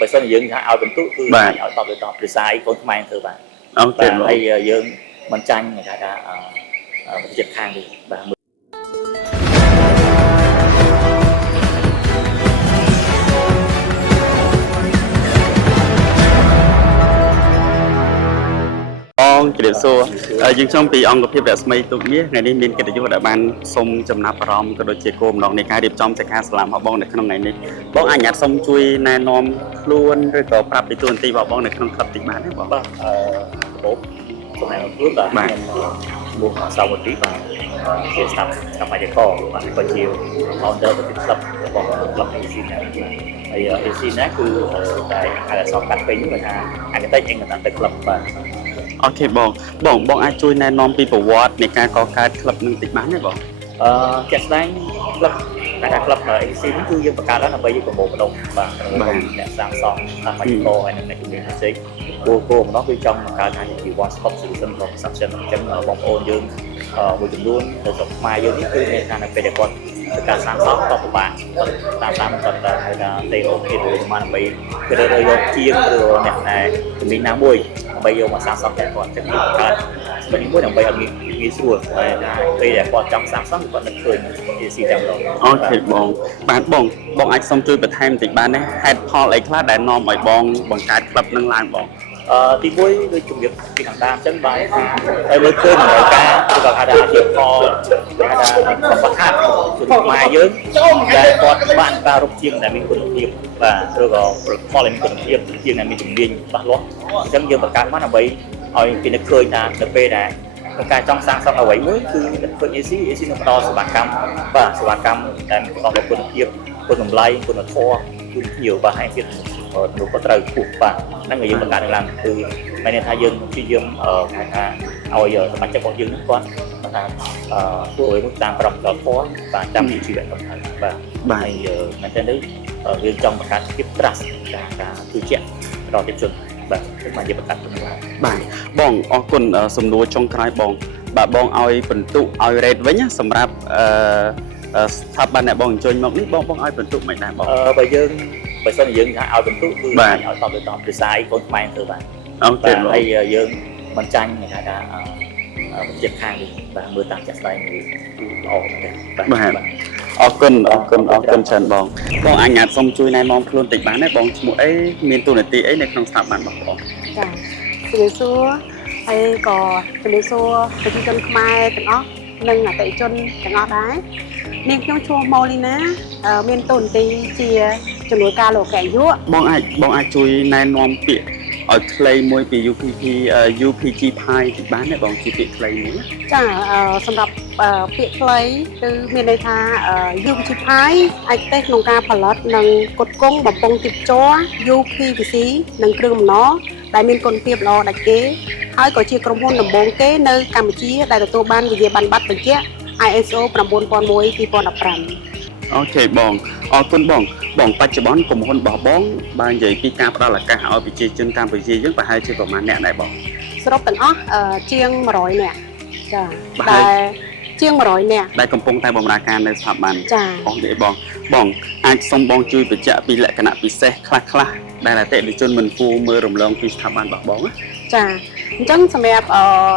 បើសិនយើងថាឲ្យបន្ទុកគឺអាចឲ្យតបទៅតបភាសាអីកូនខ្មែរធ្វើបានអូខេហើយយើងមិនចាញ់គេថាប្រទេសខាងនេះបាទជំរាបសួរយើងខ្ញុំពីអង្គភាពរស្មីទុកមាសថ្ងៃនេះមានកិត្តិយសដែលបានសូមចំណាប់អារម្មណ៍ក៏ដូចជាគោលបំណងនៃការរៀបចំសិក្ខាសាលារបស់បងនៅក្នុងថ្ងៃនេះបងអនុញ្ញាតសូមជួយណែនាំខ្លួនឬក៏ប្រាប់ពីតួនាទីរបស់បងនៅក្នុងក្លឹបតិចបានទេបងបាទរបបសម្រាប់ខ្លួនបាទឈ្មោះសាវទីបាទជាស្ថាបនិកបាទក៏ជា founder របស់ក្លឹបរបស់ក្លឹប AC ណាហើយ AC ណាគឺតែហៅអក្សរកាត់ពេញគឺថាអាកតិចឯងទៅទឹកក្លឹបបាទអូខេបងអាចជួយណែនាំពីប្រវត្តិនៃការកកើតក្លឹបនឹងតិចបានទេបងជាក់ស្ដែងក្លឹបតែក្លឹប AC នេះគឺយើងបង្កើតឡើងដើម្បីយើងប្រមូលផ្ដុំបាទអ្នកសាងសង់តាមបច្ចុប្បន្នហើយនិងអ្នកជំនាញផ្សេងគោលម្ដងគឺចង់បង្កើតថាជា one stop solution for construction អញ្ចឹងបងប្អូនយើងមួយចំនួននៅស្រុកខ្មែរយើងនេះគឺមានថានៅពេលដែលគាត់ធ្វើការសាងសង់ក៏ពិបាកតាមគាត់តែហៅថា stay okay ឬមកដើម្បីគឺរើយកជាងឬអ្នកដែលជំនាញណាមួយដើម្បីយកមកសាងសង់តែគាត់អញ្ចឹងគឺបង្កើតស្បែកមួយដើម្បីឲ្យងាយស្រួលហើយថាពេលដែលគាត់ចង់សាងសង់គាត់នឹកឃើញ AC តែម្ដងអូខេបងបាទបងអាចសូមជួយបន្ថែមបន្តិចបានទេហេតុផលអីខ្លះដែលនាំឲ្យបងបង្កើតក្លឹបនឹងឡើងបងទីមួយដូចជំរាបពីខាងដើមអញ្ចឹងបាទថាហើយមើលឃើញដំណើរការឬក៏ហៅថាជាផលគេហៅថាបង្ហាត់ជនខ្មែរយើងដែលគាត់បានការរកជាងដែលមានគុណភាពបាទឬក៏ផលដែលមានគុណភាពជាងដែលមានជំនាញច្បាស់លាស់អញ្ចឹងយើងបង្កើតមកដើម្បីឲ្យគេនឹកឃើញថានៅពេលដែលការចង់សាងសង់អ្វីមួយគឺឃើញ AC នឹងផ្ដល់សេវាកម្មបាទសេវាកម្មដែលផ្ដល់គុណភាពគុណតម្លៃគុណធម៌ជូនភ្ញៀវបាទហើយទៀតនោះក៏ត្រូវខ្ពស់បាទហ្នឹងយើងបង្កើតឡើងគឺមានន័យថាយើងព្យាយាមគេថាឲ្យសមាជិករបស់យើងហ្នឹងគាត់ថាធ្វើឲ្យមួយតាមក្រមដល់ធម៌បាទតាមជីវិតរបស់គាត់បាទហើយមែនតើនេះយើងចង់បង្កើតភាព trust ការជឿជាក់ដល់ប្រជាជនបាទមកយើងបង្កើតខ្លួនឡើងបាទបងអរគុណសំណួរចុងក្រោយបងបាទបងឲ្យបន្ទុកឲ្យ rate វិញសម្រាប់ស្ថាប័នដែលបងអញ្ជើញមកនេះបងឲ្យបន្ទុកមិនដែរបងបើយើងបើសិនយើងថាឲ្យបន្ទុកគឺអាចឲ្យតបទៅតបភាសាអីកូនខ្មែរធ្វើបានអូខេហើយយើងមិនចាញ់គេថាប្រទេសខាងនេះបាទមើលតាមចាក់ស្ដែងគឺល្អបាទអរគុណច្រើនបងអញ្ញាតសូមជួយណែនាំខ្លួនតិចបានទេបងឈ្មោះអីមានតួនាទីអីនៅក្នុងស្ថាប័នរបស់បងចាជំរាបសួរហើយក៏ជំរាបសួរប្រជាជនខ្មែរទាំងអស់និងអតិថិជនទាំងអស់ដែរនាងខ្ញុំឈ្មោះម៉ូលីណាមានតួនាទីជាជំនួយការលោកអយុបងអាចជួយណែនាំពាក្យឲ្យខ្លីមួយពី UPG Pi តិចបានទេបងជាពាក្យខ្លីមួយចាសម្រាប់ពាក្យខ្លីគឺមានន័យថា UPG Pi អាចទេក្នុងការផលិតនិងផ្គត់ផ្គង់បំពង់ទីបជ័រ UPVC និងគ្រឿងបំណដែលមានគុណភាពល្អដាច់គេហើយក៏ជាក្រុមហ៊ុនដំបូងគេនៅកម្ពុជាដែលទទួលបានវិញ្ញាបនបត្របញ្ជាក់ ISO 9001:2015អូខេបងអរគុណបងបច្ចុប្បន្នក្រុមហ៊ុនរបស់បងបាននិយាយពីការផ្ដល់ឱកាសឲ្យប្រជាជនកម្ពុជាយើងប្រហែលជាប្រមាណអ្នកដែរបងសរុបទាំងអស់ជាង100នាក់ចាដែលជាង100នាក់ដែលកំពុងតែបម្រើការនៅស្ថាប័នចាអូខេបងអាចសូមបងជួយបញ្ជាក់ពីលក្ខណៈពិសេសខ្លះដែលអតិថិជនមិនគួរមើលរំលងពីស្ថាប័នរបស់បងចាអញ្ចឹងសម្រាប់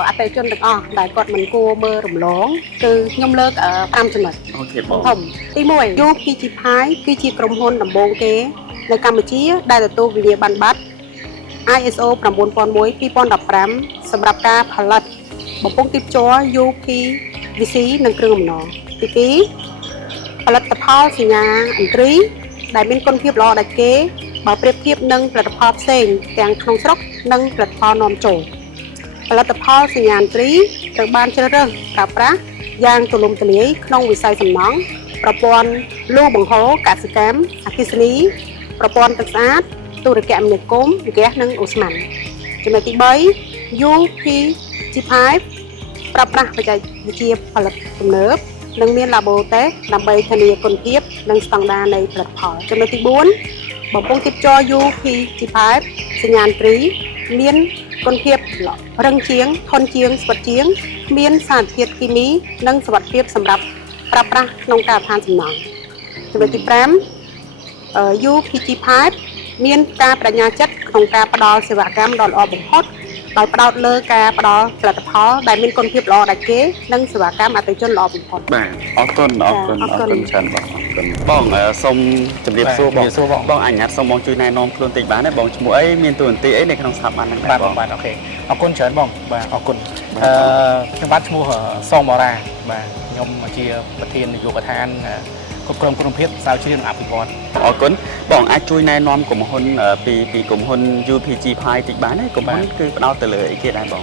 អតិថិជនទាំងអស់ដែលគាត់មិនគួរមើលរំលងគឺខ្ញុំលើក5ចំណុចអូខេបងទី1 UPG Pi គឺជាក្រុมហ៊ុនដំបូងគេនៅកម្ពុជាដែលទទួលវិញ្ញាបនបត្រ ISO 9001:2015សម្រាប់ការផលិតបំពង់ទីបជ័រ UPVC និងគ្រឿងបំណទី2ផលិតផលសញ្ញាអង្គ្រីដែលមានគុណភាពល្អដាច់គេបើប្រៀបធៀបនឹងផលិតផលផ្សេងទាំងក្នុងស្រុកនិងផលិតផលនាំចូលផលិតផលសញ្ញាអង្គ្រីត្រូវបានជ្រើសរើសប្រើប្រាស់យ៉ាងទូលំទូលាយក្នុងវិស័យសំណង់ប្រព័ន្ធលូបង្ហូរកសិកម្មអគ្គិសនីប្រព័ន្ធទឹកស្អាតទូរគមនាគមន៍ហ្គាសនិងអូស្មန်ចំណុចទី3 UPG Pipe ប្រើប្រាស់បច្ចេកវិទ្យាផលិតទំនើបនិងមាន Labo Test ដើម្បីធានាគុណភាពនិងស្តង់ដារនៃផលិតផលចំណុចទី4បំពង់ទីបជ័រ UPG Pipe សញ្ញាត្រី មានគុណភាពរឹងជាងធន់ជាងស្វិតជាងមានសារធាតុគីមីនិងសុវត្ថិភាពសម្រាប់ប្រើប្រាស់ក្នុងការដ្ឋានសំណង់ចំណុចទី5 UPG Pipe មានការបញ្ញាចិត្តក្នុងការផ្ដល់សេវាកម្មដ៏ល្អបំផុតដោយផ្ដោតលើការផ្ដល់ផលិតផលដែលមានគុណភាពល្អដាច់គេនិងសេវាកម្មអតិថិជនល្អបំផុត បាទអរគុណច្រើនបងអរគុណបងសូមជម្រាបសួរបងអញ្ញាតសូមបងជួយណែនាំខ្លួនតិចបានទេបងឈ្មោះអីមានតួនាទីអីនៅក្នុងស្ថាប័នហ្នឹង បាទអូខេអរគុណច្រើនបងបាទអរគុណខ្ញុំបាទឈ្មោះសមបរាបាទខ្ញុំជាប្រធាននាយកដ្ឋានគ្រប់គ្រងគុណភាពស្រាវជ្រាវនិងអភិវឌ្ឍ អរគុណបងអាចជួយណែនាំក្រុមហ៊ុនពីក្រុមហ៊ុន UPG Pi តិចបានទេក្រុមហ៊ុនគឺផ្ដោតទៅលើអីគេដែរបង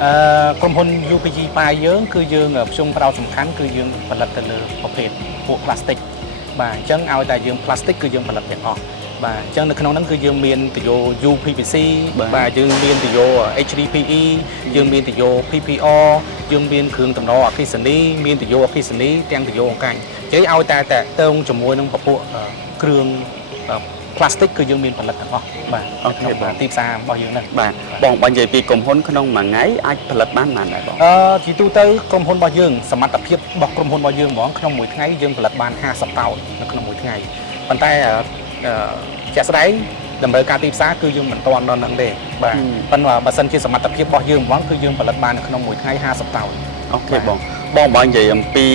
ក្រុមហ៊ុន UPG Pi យើងគឺយើងខ្ញុំផ្ដោតសំខាន់គឺយើងផលិតទៅលើប្រភេទពួក plastic បាទអញ្ចឹងឲ្យតែយើង plastic គឺយើងផលិតទាំងអស់បាទអញ្ចឹងនៅក្នុងហ្នឹងគឺយើងមានទយោ UPVC បាទយើងមានទយោ HDPE យើងមានទយោ PPR យើងមានគ្រឿងតំណអគ្គិសនីមានទយោអគ្គិសនីទាំងទយោអង្កាញ់និយាយឲ្យតែតើងជាមួយនឹងពពួកគ្រឿង plastic គឺយើងមានផលិតទាំងអស់បាទអូខេបាទទីផ្សាររបស់យើងហ្នឹងបាទបងនិយាយពីក្រុមហ៊ុនក្នុងមួយថ្ងៃអាចផលិតបានប៉ុន្មានដែរបងជាទូទៅក្រុមហ៊ុនរបស់យើងសមត្ថភាពរបស់ក្រុមហ៊ុនរបស់យើងហ្មងក្នុងមួយថ្ងៃយើងផលិតបាន50តោននៅក្នុងមួយថ្ងៃប៉ុន្តែជាក់ស្ដែងតម្រូវការទីផ្សារគឺយើងមិនទាន់ដល់នឹងទេបាទប៉ុន្តែបើសិនជាសមត្ថភាពរបស់យើងហ្មងគឺយើងផលិតបាននៅក្នុងមួយថ្ងៃ50តោនអូខេបងនិយាយអំពី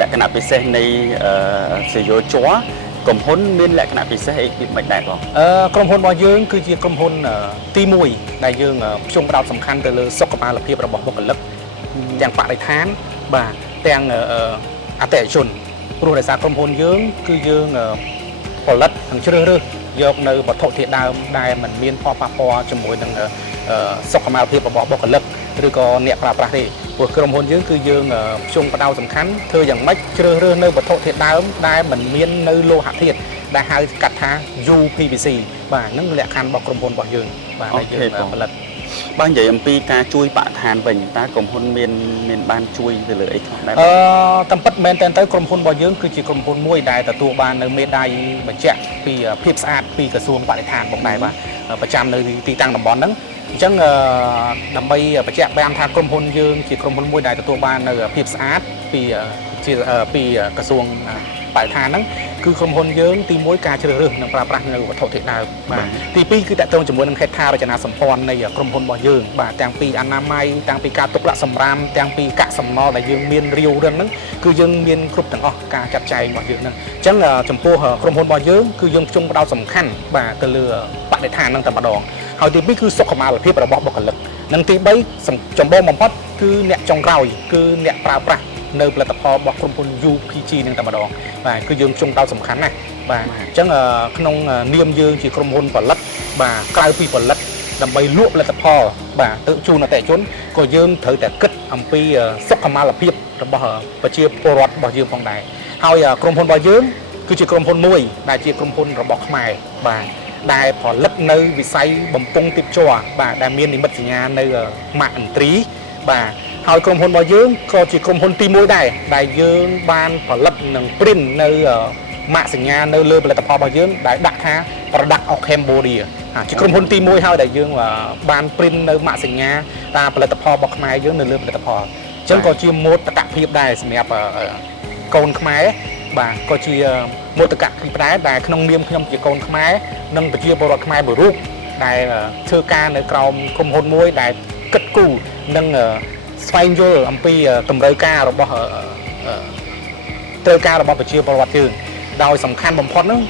លក្ខណៈពិសេសនៃសេយោជ័រក្រុមហ៊ុនមានលក្ខណៈពិសេសអីពីមិនដែរបងក្រុមហ៊ុនរបស់យើងគឺជាក្រុមហ៊ុនទី1ដែលយើងផ្ចង់ផ្ដោតសំខាន់ទៅលើសុខភាពរបស់បុគ្គលិកទាំងបរិស្ថានបាទទាំងអតិថិជនព្រោះដោយសារក្រុមហ៊ុនយើងគឺយើងផលិតនិងជ្រើសរើសយកនៅវត្ថុធាតុដើមដែលមិនមានផលប៉ះពាល់ជាមួយនឹងសុខភាពរបស់បុគ្គលិកឬក៏អ្នកប្រើប្រាស់ទេព្រោះក្រុមហ៊ុនយើងគឺយើងផ្ចង់ផ្ដោតសំខាន់ធ្វើយ៉ាងម៉េចជ្រើសរើសនៅវត្ថុធាតុដើមដែលមិនមាននៅលោហៈធាតុដែលហៅកាត់ថា UPVC បាទហ្នឹងលក្ខខណ្ឌរបស់ក្រុមហ៊ុនរបស់យើងបាទដែលយើងផលិតបើនិយាយអំពីការជួយបរិស្ថានវិញតើក្រុមហ៊ុនមានបានជួយទៅលើអីខ្លះដែរតាមពិតមែនតើក្រុមហ៊ុនរបស់យើងគឺជាក្រុមហ៊ុនមួយដែលទទួលបាននៅមេដាយបញ្ជាក់ពីភាពស្អាតពីក្រសួងបរិស្ថានផងដែរបាទប្រចាំនៅទីតាំងតំបន់ហ្នឹងអញ្ចឹងដើម្បីបញ្ជាក់បានថាក្រុមហ៊ុនយើងជាក្រុមហ៊ុនមួយដែលទទួលបាននៅភាពស្អាតពីក្រសួងបរិស្ថានហ្នឹងគឺក្រុមហ៊ុនយើងទី1ការជ្រើសរើសនិងប្រើប្រាស់នៅវត្ថុធាតុដើមបាទទី2គឺតកតងជាមួយនឹងហេដ្ឋារចនាសម្ព័ន្ធនៃក្រុមហ៊ុនរបស់យើងបាទទាំងពីអនាម័យទាំងពីការទុកដាក់សម្រាមទាំងពីកាកសំណល់ដែលយើងមានរាវរឹងហ្នឹងគឺយើងមានគ្រប់ទាំងអស់ការចាត់ចែងរបស់យើងហ្នឹងអញ្ចឹងចំពោះក្រុមហ៊ុនរបស់យើងគឺយើងផ្ចង់ផ្ដោតសំខាន់បាទទៅលើបរិស្ថានហ្នឹងតែម្ដងហើយទី2គឺសុខភាពរបស់បុគ្គលិកនិងទី3ចម្បងបំផុតគឺអ្នកចុងក្រោយគឺអ្នកប្រើប្រាស់នៅផលិតផលរបស់ក្រុមហ៊ុន UPG នឹងតែម្ដងបាទគឺយើងជុំដោតសំខាន់ណាស់បាទអញ្ចឹងក្នុងនាមយើងជាក្រុមហ៊ុនផលិតបាទក្រៅពីផលិតដើម្បីលក់ផលិតផលបាទទៅជូនអតិថិជនក៏យើងត្រូវតែគិតអំពីសុខភាពរបស់ប្រជាពលរដ្ឋរបស់យើងផងដែរហើយក្រុមហ៊ុនរបស់យើងគឺជាក្រុមហ៊ុនមួយដែលជាក្រុមហ៊ុនរបស់ខ្មែរបាទដែលផលិតនៅវិស័យបំពង់ទីបជ័របាទដែលមាននិមិត្តសញ្ញានៅម៉ាកអន្ត្រីបាទហើយក្រុមហ៊ុនរបស់យើងក៏ជាក្រុមហ៊ុនទី1ដែរដែលយើងបានផលិតនិង print នៅម៉ាកសញ្ញានៅលើផលិតផលរបស់យើងដែលដាក់ថា Product of Cambodia ជាក្រុមហ៊ុនទី1ហើយដែលយើងបាន print នៅម៉ាកសញ្ញាតាមផលិតផលរបស់ខ្មែរយើងនៅលើផលិតផលអញ្ចឹងក៏ជាមោទកភាពដែរសម្រាប់កូនខ្មែរបាទក៏ជាមោទកភាពដែរដែលក្នុងនាមខ្ញុំជាកូនខ្មែរនិងប្រជាពលរដ្ឋខ្មែរមួយរូបដែលធ្វើការនៅក្រោមក្រុមហ៊ុនមួយដែលគិតគូរនិងស្វែងយល់អំពីតម្រូវការរបស់ប្រជាពលរដ្ឋយើងដោយសំខាន់បំផុតហ្នឹង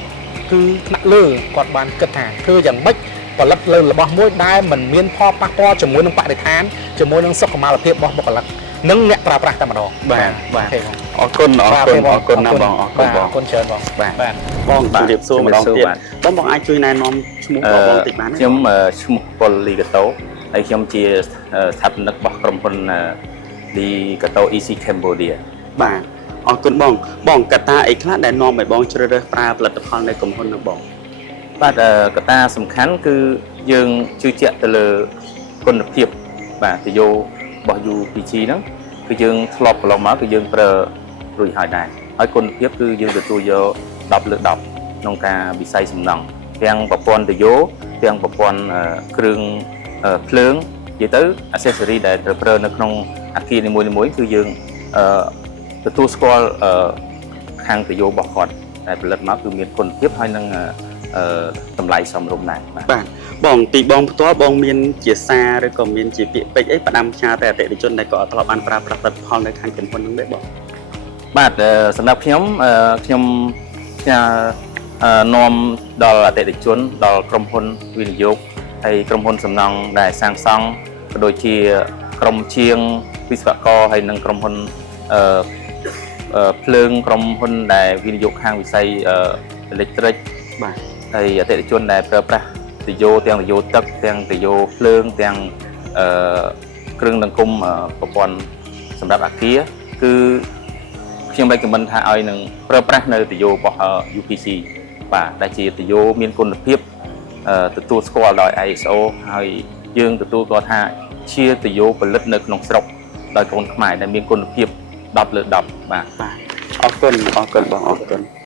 គឺថ្នាក់លើគាត់បានគិតថាធ្វើយ៉ាងម៉េចផលិតលើរបស់មួយដែលមិនមានផលប៉ះពាល់ជាមួយនឹងបរិស្ថានជាមួយនឹងសុខភាពរបស់បុគ្គលិកនិងអ្នកប្រើប្រាស់តែម្ដងបាទអរគុណណាបងអរគុណច្រើនបងបាទបងជម្រាបសួរម្ដងទៀតបងអាចជួយណែនាំឈ្មោះបងតិចបានទេខ្ញុំឈ្មោះប៉ុលលីកាតូហើយខ្ញុំជាស្ថាបនិករបស់ក្រុមហ៊ុនលីកាតូ EC Cambodia បាទអរគុណបងកត្តាអីខ្លះដែលនាំឲ្យបងជ្រើសរើសប្រើផលិតផលនៅក្រុមហ៊ុននោះបងបាទកត្តាសំខាន់គឺយើងជឿជាក់ទៅលើគុណភាពបាទទយោរបស់ UPG ហ្នឹងគឺយើងធ្លាប់កន្លងមកគឺយើងប្រើរួចហើយដែរហើយគុណភាពគឺយើងទទួលយក10លើ10ក្នុងការវិស័យសំណង់ទាំងប្រព័ន្ធទយោទាំងប្រព័ន្ធគ្រឿងភ្លើងនិយាយទៅ accessory ដែលត្រូវប្រើនៅក្នុងអគារនីមួយៗគឺយើងទទួលស្គាល់ខាងទយោរបស់គាត់ដែលផលិតមកគឺមានគុណភាពហើយនឹង តម្លៃសមរម្យដែរបាទ បាទបងទីបងផ្ទាល់បងមានជាសារឬក៏មានជាពាក្យពេចន៍អីផ្ដាំផ្ញើតែអតិថិជនដែលក៏ធ្លាប់បានប្រើប្រាស់ផលិតផលនៅខាងក្រុមហ៊ុនហ្នឹងដែរបង បាទសម្រាប់ខ្ញុំខ្ញុំនាំដល់អតិថិជនដល់ក្រុមហ៊ុនវិនិយោគហើយក្រុមហ៊ុនសំណង់ដែលសាងសង់ក៏ដូចជាក្រុមជាងវិស្វករហើយនិងក្រុមហ៊ុនភ្លើងក្រុមហ៊ុនដែលវិនិយោគខាងវិស័យអេឡិចត្រិក បាទ ហើយអតិថិជនដែលប្រើប្រាស់ទយោទាំងទយោទឹកទាំងទយោភ្លើងទាំងគ្រឿងដង្គុំប្រព័ន្ធសម្រាប់អាគារគឺខ្ញុំបានខមមិនថាឲ្យនឹងប្រើប្រាស់នៅទយោរបស់ UPC បាទដែលជាទយោមានគុណភាពទទួលស្គាល់ដោយ ISO ហើយយើងទទួលស្គាល់ថាជាទយោផលិតនៅក្នុងស្រុកដោយកូនខ្មែរដែលមានគុណភាព10 លើ 10 បាទ អរគុណបងអរគុណ